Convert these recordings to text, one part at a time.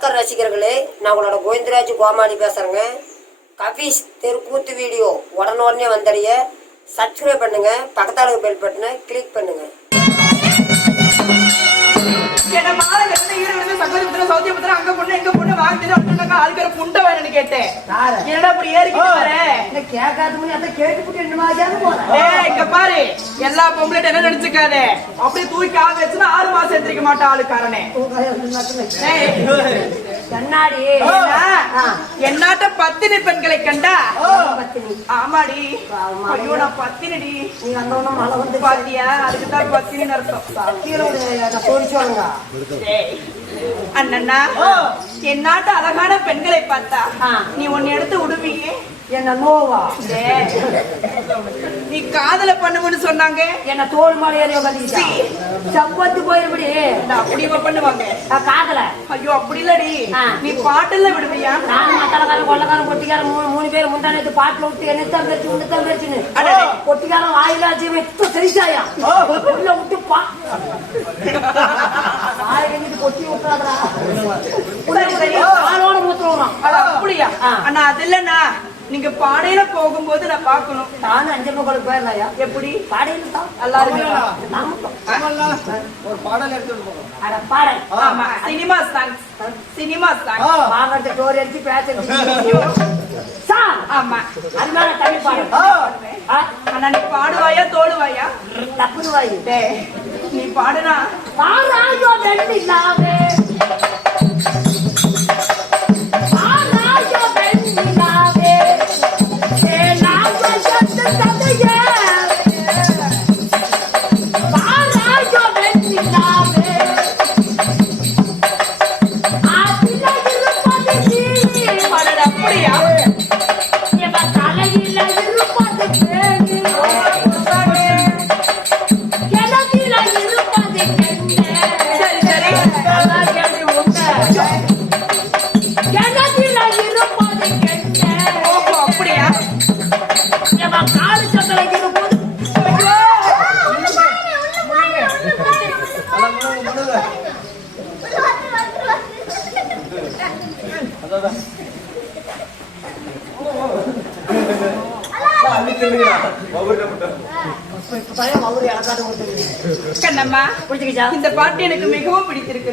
ரசிகர்களே, நான் உங்களோட கோவிந்தராஜ் கோமாளி பேசுறேங்க. கபீஸ் தெருக்கூத்து வீடியோ உடனே வந்தடைய சப்ஸ்கிரைப் பண்ணுங்க, பக்கத்தால பெல் பட்டனை கிளிக் பண்ணுங்க. அங்க பொண்ணு எங்க பொண்ணு வாங்கிட்டு ஆளுக்கிற புண்டை வேணும்னு கேட்டேன். என்னடா அப்படி இங்க பாரு, எல்லா பொம்பளைட்ட என்ன நினைச்சுக்காத, அப்படியே தூக்கி ஆக வச்சுன்னா 6 மாசம் எடுத்துக்க மாட்டா ஆளுக்காரனே. கண்ணாடி என்னாட்ட பத்தினி பெண்களை கண்டா ஆமாடி, ஐயோ நான் பத்தினடி, நீ அந்த மழை வந்து பாத்தியா, அதுக்குதான் பத்தினின்னு அர்த்தம். அண்ணா, என்னாட்ட அழகான பெண்களை பார்த்தா நீ ஒன்னு எடுத்து விடுவீங்க, என்ன நோவா? நீ காதல பண்ணுவன்னு சொன்னாங்க, என்ன தோல் மாலையாரியோ கட்டிக்கிட்டா சம்பத்து போயிருப்படி அப்படி பண்ணுவாங்க காதல. ஐயோ அப்படி இல்லடி, நீ பாட்டுல விடுவியா? நானும் மத்தளக்காரன் கொள்ளக்காரன் பொட்டிக்காரன் மூணு பேர் முந்தானத்து பாட்டுல விட்டு என்னத்தான் பேச்சு உண்டுத்தான் பேச்சுன்னு பொட்டிக்காரன் வாயிலாச்சு எத்த சரிசாயா உள்ள விட்டு வாய் கண்டிட்டு பொட்டி விட்டுறாதா ஆளோட மூத்துறோம். அப்படியா அண்ணா? அது இல்லண்ணா, நீங்க பாடையில போகும்போது நான் பாக்கணும். நானும் 5 மக்களுக்கு போயிருந்தாயா? எப்படி பாடையில தான் எல்லாரும் ஒரு பாடல் எடுத்துட்டு போகணும். அட பாடல். ஆமா, சினிமா சாங், சினிமா சாங் வாங்கறது டோர் அடிச்சு பேச்சு. ஆமா, அதனால தமிழ் பாடு. அண்ணா நீ பாடுவாயா தோடுவாயா? தப்புன்னு வாயு நீ பாடுனா பாராயோ வெண்ணிலாவே இந்த பாட்டு எனக்கு மிகவும் பிடித்திருக்கு.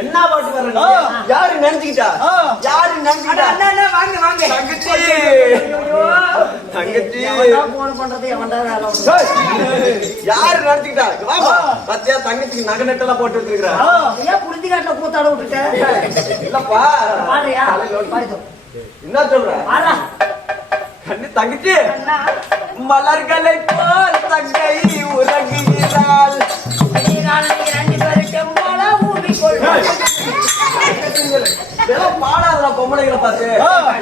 என்ன பாட்டு வர்ற? யாரு நினைச்சுக்கிட்டா? யாரு நினைச்சுக்கிட்டா? வாங்க வாங்க தங்கச்சி போன் பண்றது எவன்டா வேலை? யாரு நினைச்சுக்கிட்டா? பத்தியா தங்கச்சிக்கு நகை நட்டெல்லாம் போட்டு வச்சிருக்கா? ஏன் புரிஞ்சு காட்டுல கூத்தாட விட்டுட்டேன்? இல்லப்பா, பாடுறியா? பாடுதோ. என்ன சொல்ற? கண்ணு தங்கச்சி மலர்களை போல் தங்கை உறங்குகிறாள். பாடாத பொம்பளைகளை பார்த்து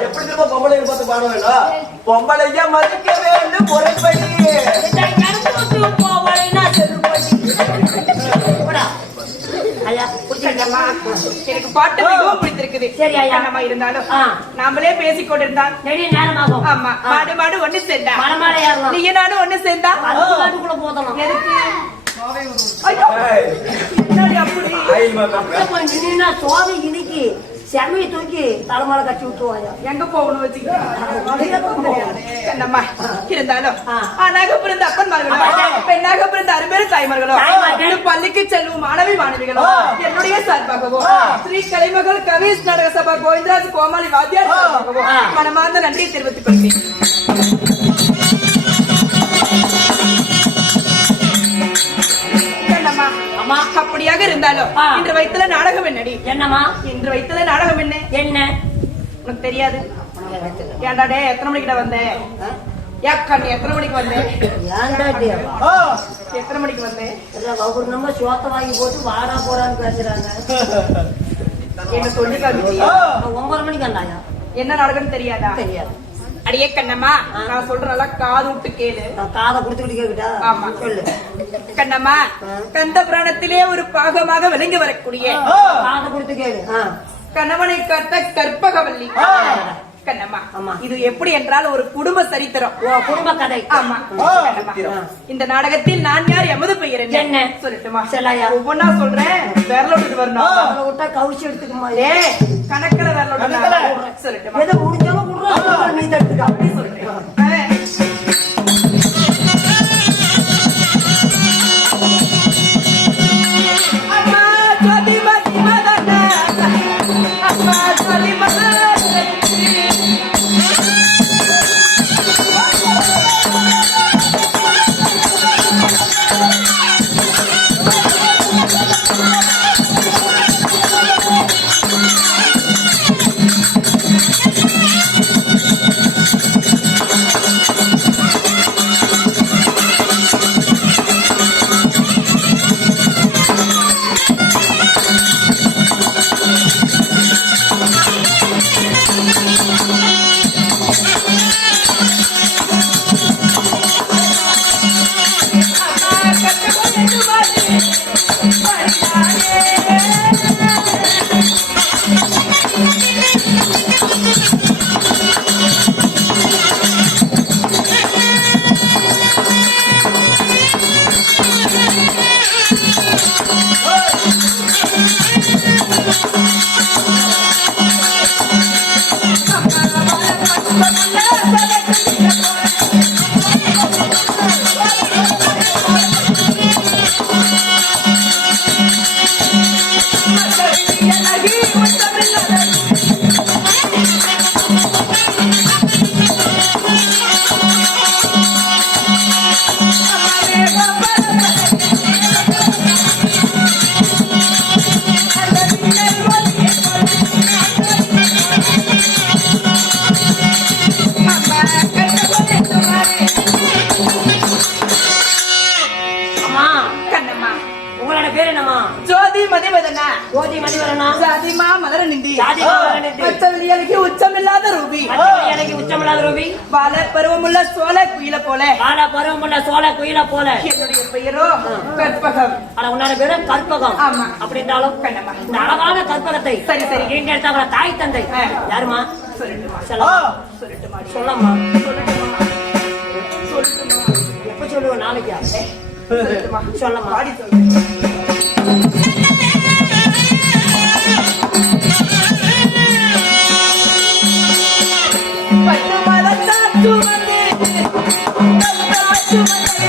எப்படி திரும்ப பொம்பளைகளை பார்த்து பாட வேண்டாம். பொம்பளைய மதிக்க வேண்டும் முறைப்படி. எனக்கு பாட்டு மிகவும் பிடித்திருக்குது. நம்ம இருந்தாலும் நாமளே பேசிக்கொண்டிருந்தான் நேரமாகும். ஆமா, மாடு மாடு ஒண்ணு சேர்ந்தா நீங்க நானும் ஒண்ணு சேர்ந்தா போதணும். எதுக்கு சோவி இன்னைக்கு செம்மையை தூக்கி தலைமால கட்டி விட்டுருவாங்க. எங்க போகணும் வச்சுக்கிட்டு இருந்தாலும் ஆணாக பிறந்த அப்பன்மார்களும் பெண்ணாக பிறந்த அருமையான தாய்மார்களும் பள்ளிக்கு செல்லும் மாணவி மாணவிகளும் என்னுடைய சார்பாகவும் ஸ்ரீ கலைமகள் கவிஸ் நாடக சபா கோவிந்தராஜ் கோமாளி வாத்தியார் சார்பாகவும் மனமார்ந்த நன்றியை தெரிவித்துக் கொள்கிறேன். அப்படியாக இருந்தாலும் இன்று வைத்தல நாடகம் என்னடி? என்னமா இன்று வைத்தல நாடகம் என்ன? என்ன உனக்கு தெரியாது? ஏன்டா டே எத்தனை மணிக்கிட்ட வந்த? ஏக்கா நீ எத்தனை மணிக்கு வந்த? எத்தனை மணிக்கு வந்தேன்? ஒரு நம்ம சோத்த வாங்கி போட்டு வாடா போறான்னு பேசுறாங்க. என்ன சொல்லி காமிச்சியா? 9 மணிக்கு வந்தாயா? என்ன நாடகம்னு தெரியாதா? தெரியாது. அடியே கண்ணம்மா, நான் சொல்ற நல்லா காது விட்டு கேளு. நான் காதை கொடுத்துக்கிட்டு கேக்குதா? ஆமா சொல்லு. கண்ணம்மா, கந்த புராணத்திலே ஒரு பாகமாக விளங்கி வரக்கூடிய காதை கொடுத்து கேளு. கணவனை காத்த கற்பகவல்லி. கண்ணம்மா, ஆமா. இது எப்படி என்றால் ஒரு குடும்ப சரித்திரம். குடும்ப கதை. ஆமா கண்ணம்மா. இந்த நாடகத்தில் நான் யார், எமது பெயர் என்ன சொல்லட்டுமா? சொல்லாயா? ஒவ்வொன்னா சொல்றேன், விரலோடு வரணும். அதை விட்டா கவுச்சி எடுத்துக்குமா? கணக்கில் விரலோடு சொல்லட்டுமா? எதை முடிஞ்சாலும் குடுறா, நீ தடுத்துக்க. அப்படி சொல்றேன். அம்மா ஜோதி மதி மதன, அம்மா ஜோதி மதன. ஜோதி மதிவதனா, ஜோதி மதிவதனா, ஜாதிமா மலர நிந்தி, ஜாதிமா மலர நிந்தி, பச்சவெளியலைக்கு உச்சமில்லாத ரூபி, பச்சவெளியலைக்கு உச்சமில்லாத ரூபி, பால பருவமுள்ள சோழ குயில போல, பால பருவமுள்ள சோழ குயில போல. என்னுடைய பெயரோ கற்பகம். ஆனா உன்னோட பேரு கற்பகம். ஆமா. அப்படி இருந்தாலும் கண்ணம்மா, இந்த அழகான கற்பகத்தை சரி சரி நீங்க எடுத்தாங்க தாய் தந்தை யாருமா? சொல்லட்டுமா? சொல்லட்டுமா? சொல்லம்மா. சொல்லட்டுமா? சொல்லட்டுமா? எப்ப சொல்லுவோம்? நாளைக்கா? சொல்லட்டுமா? சொல்லம்மா. பாடி சொல்லு. பட்டு மலத்தாச்சு வந்து தாச்சு வந்து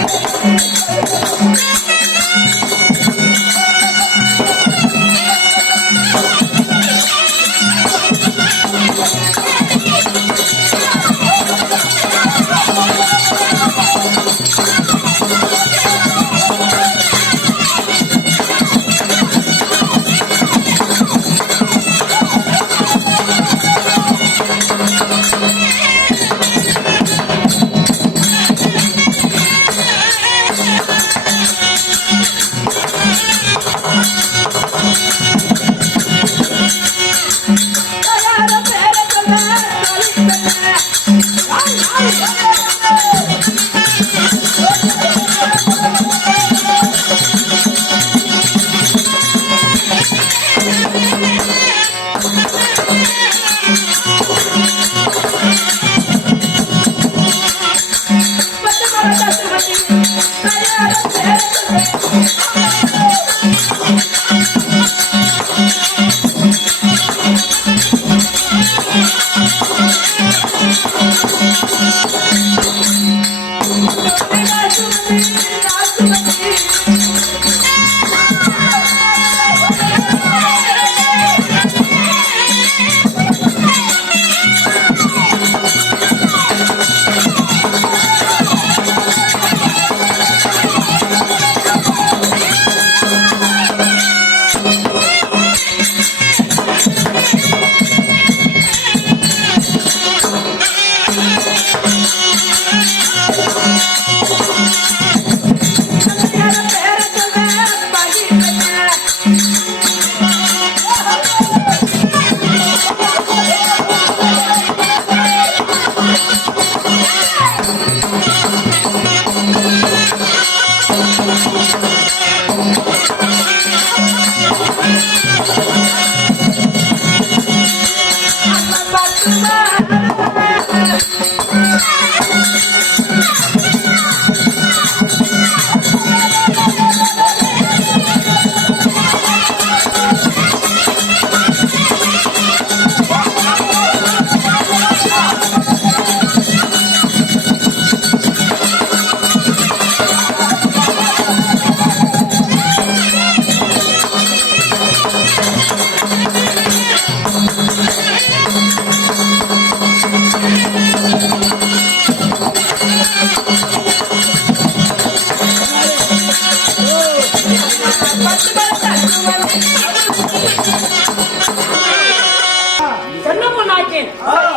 சென்னப்பனாச்சின்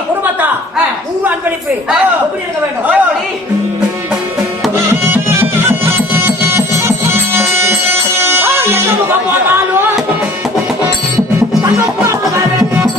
குடும்பத்தா உங்க அன்பளிப்பு எப்படி இருக்க வேண்டும்? எப்படி? எந்த முகம் போட்டாலும் தங்கம் போல வேண்டும்.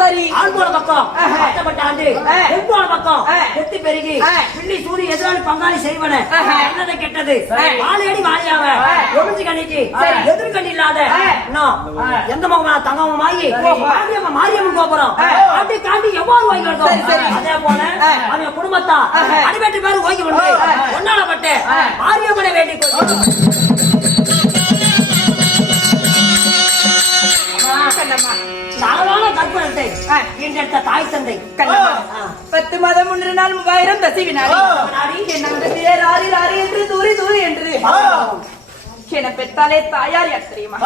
சரி. ஆண்போட பக்கம் கஷ்டப்பட்டாண்டு பெண்போட பக்கம் வெத்தி பெருகி பிள்ளி சூரி எதிராளி பங்காளி செய்வன என்னதை கெட்டது வாழையடி வாழையாவ ஒழிஞ்சு கணிக்கு எதிர்கணி இல்லாத எந்த மகன் தங்கமாயி மாரியம்மன் கோபுரம் அப்படி காண்டி எவ்வாறு ஓய்கிறோம் அதே போல அவங்க குடும்பத்தா அடிபட்டு பேரு ஓய்க்க கொண்டு ஒன்னாலப்பட்டு மாரியம்மனை வேண்டிக் கொள்கிறோம். சாதாரண கற்பனத்தை ஈண்டெடுத்த தாய் தந்தை 10 மாதம் 3 நாள் 3000 தசி வினாடி என்னோட பேர் ஆரி ஆரி என்று தூரி தூரி என்று என பெற்றாலே தாயார் யார் தெரியுமா?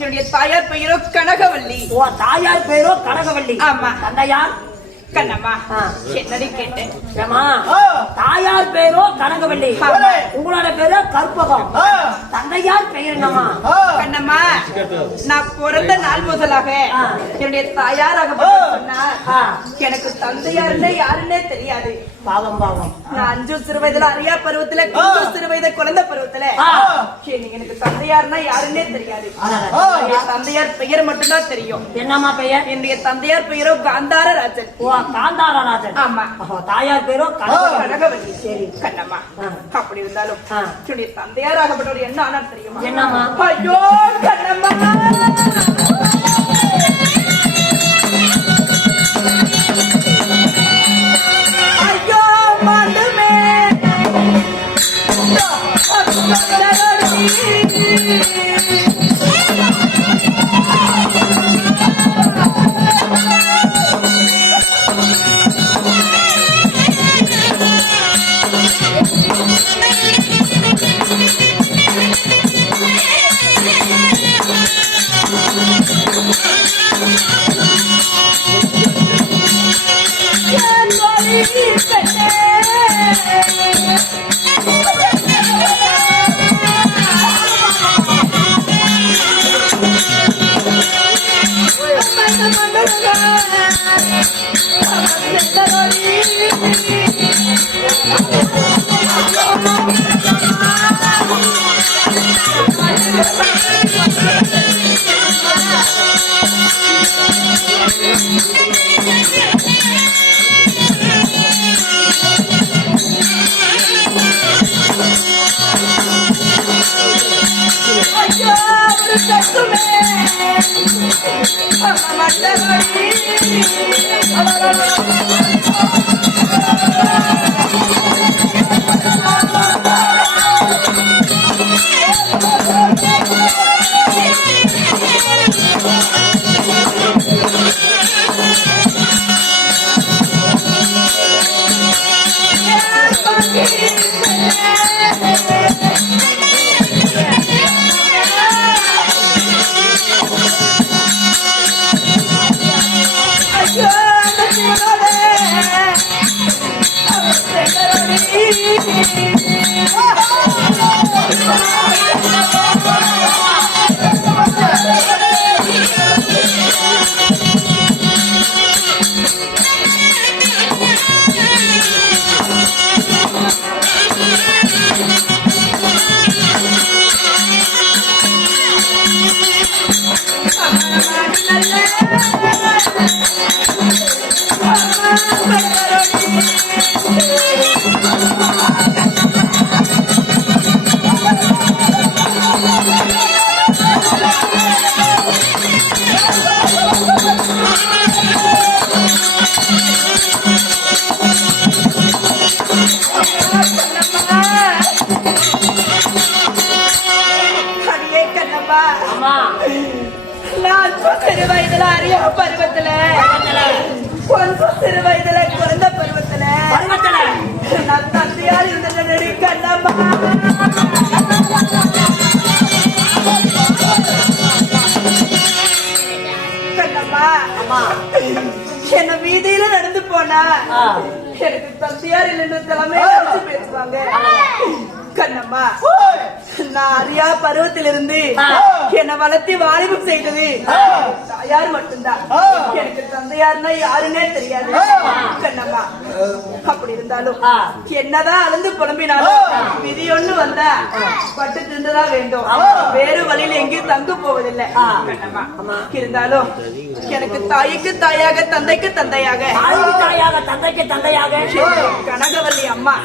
என்னுடைய தாயார் பெயரோ கனகவல்லி. ஓ, தாயார் பேரோ கனகவல்லி. ஆமா. தந்தையார் கண்ணம்மா என்னடி கேட்டேன். தாயார் பேரோ கனகவல்லி, உங்களோட பேரோ கற்பகம். தந்தையார் பெயர் என்னமா? கண்ணம்மா, நான் பிறந்த நாள் முதலாக என்னுடைய தாயாராக எனக்கு தந்தையாருன்னே யாருன்னே தெரியாது. பாவம் பாவம். நான் 5 சிறு வயதுல அறியா பருவத்துல, 5 சிறு வயது குழந்தை பருவத்துல எனக்கு தந்தையார்னா யாருன்னே தெரியாது. தந்தையார் பெயர் மட்டும்தான் தெரியும். என்னமா பெயர்? என்னுடைய தந்தையார் பெயரோ காந்தார ராஜன். காந்தாரராஜன். ஆமா. தாயார் பேரோ கனகவல்லி. சரி கண்ணம்மா, அப்படி இருந்தாலும் என்னுடைய தந்தையார் ஆகப்பட்டவர் என்ன ஆனா தெரியுமா? என்னம்மா? ஐயோ கண்ணம்மா, ஐயோ மாண்டுமே அடியே கண்ணம்மா, அம்மா நான் சிறு வயதுல அறிய பருவத்துல கொஞ்சம் சிறு வயதுல குழந்தை பருவத்துல நான் தந்தையார் இருந்தது கண்ணம்மா. கண்ணம்மா, என்ன வீதியில நடந்து போனா எனக்கு தந்தையார் இல்லைன்னு தலைமையில வச்சு பேசுவாங்க. கண்ணம்மா, நான் அறியா பருவத்திலிருந்து என்னை வளர்த்தி வாலிபம் செய்தது தாயார் மட்டும்தான். எனக்கு தந்தையார்னா யாருன்னே தெரியாது. கண்ணம்மா, அப்படி இருந்தாலும் என்னதான் அழுந்து புலம்பினாலும் விதி ஒண்ணு வந்தா பட்டு திருந்துதான் வேண்டும். வேறு வழியில எங்கேயும் தங்க போவதில்லை. கண்ணம்மா, இருந்தாலும் எனக்கு தாய்க்கு தாயாக தந்தைக்கு தந்தையாக தாய்க்கு தாயாக தந்தைக்கு தந்தையாக கனகவல்லி அம்மா